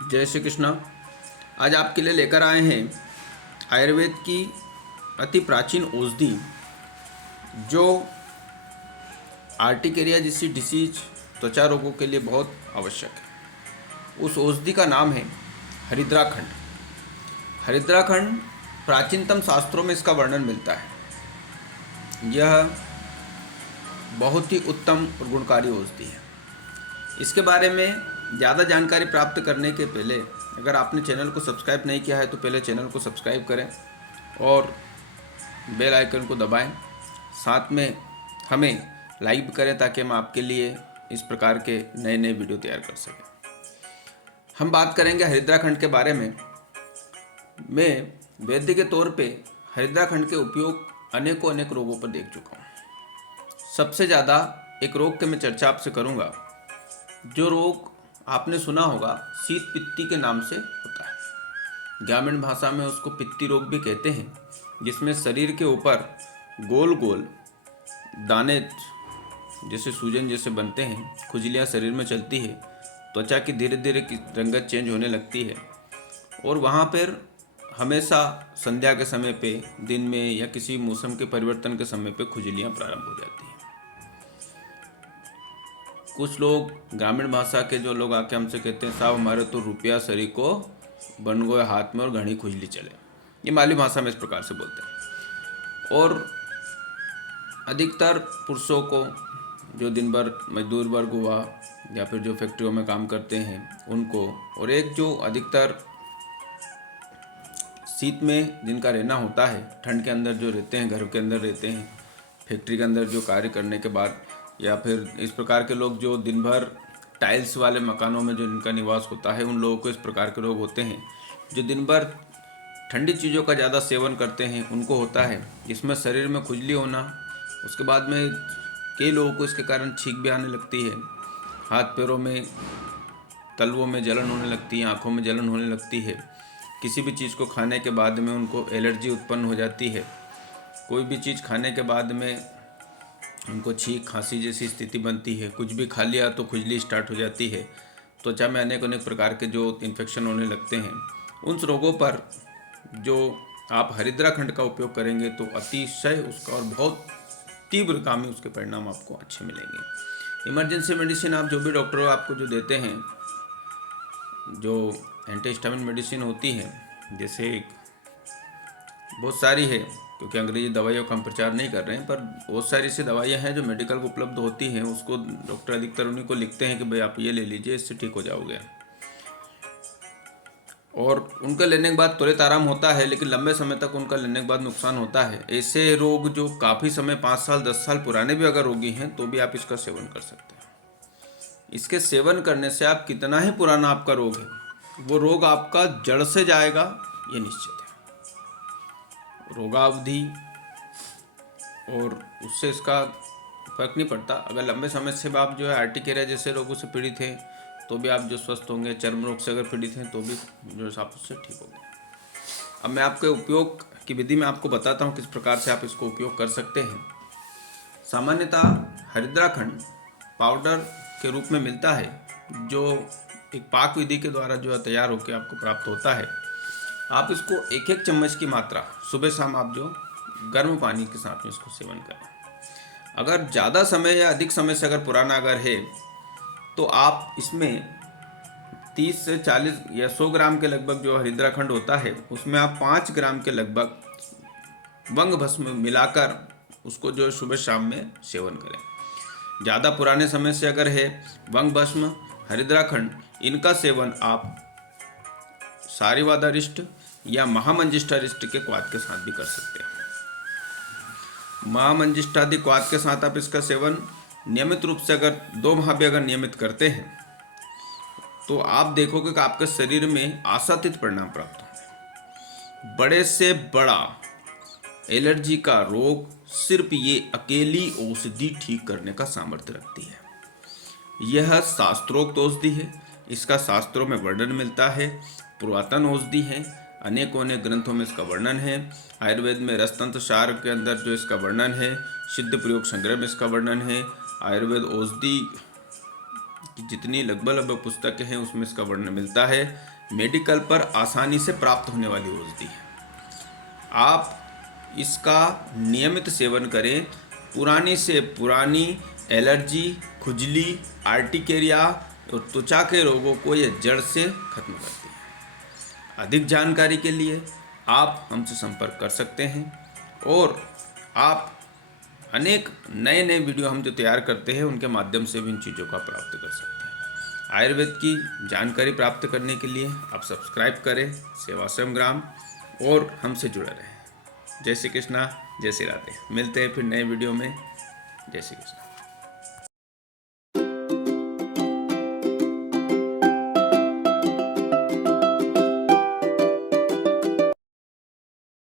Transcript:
जय श्री कृष्णा। आज आपके लिए लेकर आए हैं आयुर्वेद की अति प्राचीन औषधि जो आर्टिकेरिया जैसी डिसीज त्वचा रोगों के लिए बहुत आवश्यक है। उस औषधि का नाम है हरिद्राखंड। हरिद्राखंड प्राचीनतम शास्त्रों में इसका वर्णन मिलता है। यह बहुत ही उत्तम और गुणकारी औषधि है। इसके बारे में ज़्यादा जानकारी प्राप्त करने के पहले अगर आपने चैनल को सब्सक्राइब नहीं किया है तो पहले चैनल को सब्सक्राइब करें और बेल आइकन को दबाएं। साथ में हमें लाइक भी करें ताकि हम आपके लिए इस प्रकार के नए नए वीडियो तैयार कर सकें। हम बात करेंगे हरिद्राखंड के बारे में। मैं वैद्य के तौर पे हरिद्राखंड के उपयोग अनेक रोगों पर देख चुका हूँ। सबसे ज़्यादा एक रोग की मैं चर्चा आपसे करूँगा, जो रोग आपने सुना होगा शीत पित्ती के नाम से होता है। ग्रामीण भाषा में उसको पित्ती रोग भी कहते हैं, जिसमें शरीर के ऊपर गोल गोल दाने जैसे सूजन जैसे बनते हैं, खुजलियाँ शरीर में चलती है, त्वचा की धीरे धीरे रंगत चेंज होने लगती है और वहाँ पर हमेशा संध्या के समय पे, दिन में या किसी मौसम के परिवर्तन के समय पे खुजलियाँ प्रारंभ हो जाती हैं। कुछ लोग ग्रामीण भाषा के जो लोग आके हमसे कहते हैं साहब हमारे तो रुपया शरीर को बन गए हाथ में और घनी खुजली चले, ये मालवी भाषा में इस प्रकार से बोलते हैं। और अधिकतर पुरुषों को जो दिन भर मजदूर वर्ग हुआ या फिर जो फैक्ट्रियों में काम करते हैं उनको, और एक जो अधिकतर शीत में जिनका रहना होता है, ठंड के अंदर जो रहते हैं, घर के अंदर रहते हैं, फैक्ट्री के अंदर जो कार्य करने के बाद, या फिर इस प्रकार के लोग जो दिन भर टाइल्स वाले मकानों में जो इनका निवास होता है, उन लोगों को इस प्रकार के रोग होते हैं। जो दिन भर ठंडी चीज़ों का ज़्यादा सेवन करते हैं उनको होता है। इसमें शरीर में खुजली होना, उसके बाद में कई लोगों को इसके कारण छींक भी आने लगती है, हाथ पैरों में तलवों में जलन होने लगती है, आँखों में जलन होने लगती है। किसी भी चीज़ को खाने के बाद में उनको एलर्जी उत्पन्न हो जाती है। कोई भी चीज़ खाने के बाद में उनको छींक खांसी जैसी स्थिति बनती है। कुछ भी खा लिया तो खुजली स्टार्ट हो जाती है। त्वचा में अनेक प्रकार के जो इन्फेक्शन होने लगते हैं। उन रोगों पर जो आप हरिद्राखंड का उपयोग करेंगे तो अतिशय उसका और बहुत तीव्रगामी उसके परिणाम आपको अच्छे मिलेंगे। इमरजेंसी मेडिसिन आप जो भी डॉक्टर आपको जो देते हैं, जो एंटीहिस्टामिन मेडिसिन होती है, जैसे बहुत सारी है, क्योंकि अंग्रेजी दवाइयों का हम प्रचार नहीं कर रहे हैं, पर बहुत सारी सी दवाइयाँ हैं जो मेडिकल को उपलब्ध होती हैं। उसको डॉक्टर अधिकतर उन्हीं को लिखते हैं कि भाई आप ये ले लीजिए, इससे ठीक हो जाओगे, और उनका लेने के बाद त्वरित आराम होता है, लेकिन लंबे समय तक उनका लेने के बाद नुकसान होता है। ऐसे रोग जो काफ़ी समय 5 साल 10 साल पुराने भी अगर रोगी हैं तो भी आप इसका सेवन कर सकते हैं। इसके सेवन करने से आप कितना ही पुराना आपका रोग है, वो रोग आपका जड़ से जाएगा, ये निश्चित है। रोगावधि और उससे इसका फर्क नहीं पड़ता। अगर लंबे समय से आप जो है आर्टिकेरिया जैसे रोगों से पीड़ित हैं तो भी आप जो स्वस्थ होंगे। चर्म रोग से अगर पीड़ित हैं तो भी जो आप उससे ठीक होंगे। अब मैं आपके उपयोग की विधि में आपको बताता हूँ किस प्रकार से आप इसको उपयोग कर सकते हैं। सामान्यतः हरिद्राखंड पाउडर के रूप में मिलता है, जो एक पाक विधि के द्वारा जो है तैयार होकर आपको प्राप्त होता है। आप इसको 1-1 चम्मच की मात्रा सुबह शाम आप जो गर्म पानी के साथ में इसको सेवन करें। अगर ज़्यादा समय या अधिक समय से अगर पुराना अगर है तो आप इसमें 30 से 40 या 100 ग्राम के लगभग जो हरिद्राखंड होता है, उसमें आप 5 ग्राम के लगभग वंग भस्म मिलाकर उसको जो सुबह शाम में सेवन करें। ज़्यादा पुराने समय से अगर है वंग भस्म, हरिद्राखंड, इनका सेवन आप सारीवादारिष्ट या महामंजिष्ठारिष्ट के क्वाथ के साथ भी कर सकते हैं। महामंजिष्ठादि क्वाथ के साथ आप इसका सेवन नियमित रूप से अगर 2 माह भी अगर नियमित करते हैं तो आप देखोगे कि आपके शरीर में आशातीत परिणाम प्राप्त होंगे। बड़े से बड़ा एलर्जी का रोग सिर्फ ये अकेली औषधि ठीक करने का सामर्थ्य रखती है। यह शास्त्रोक्त औषधि है, इसका शास्त्रों में वर्णन मिलता है। पुरातन औषधि है, अनेकों ग्रंथों में इसका वर्णन है। आयुर्वेद में रसतंत्र सार के अंदर जो इसका वर्णन है, सिद्ध प्रयोग संग्रह में इसका वर्णन है। आयुर्वेद औषधि कि जितनी लगभग पुस्तकें हैं उसमें इसका वर्णन मिलता है। मेडिकल पर आसानी से प्राप्त होने वाली औषधि है। आप इसका नियमित सेवन करें। पुरानी से पुरानी एलर्जी, खुजली, आर्टिकेरिया और त्वचा के रोगों को यह जड़ से खत्म करती है। अधिक जानकारी के लिए आप हमसे संपर्क कर सकते हैं और आप अनेक नए नए वीडियो हम जो तैयार करते हैं उनके माध्यम से भी इन चीज़ों का प्राप्त कर सकते हैं। आयुर्वेद की जानकारी प्राप्त करने के लिए आप सब्सक्राइब करें सेवाश्रम ग्राम और हमसे जुड़े रहें। जय श्री कृष्णा, जय श्री राधे। मिलते हैं फिर नए वीडियो में। जय श्री कृष्णा।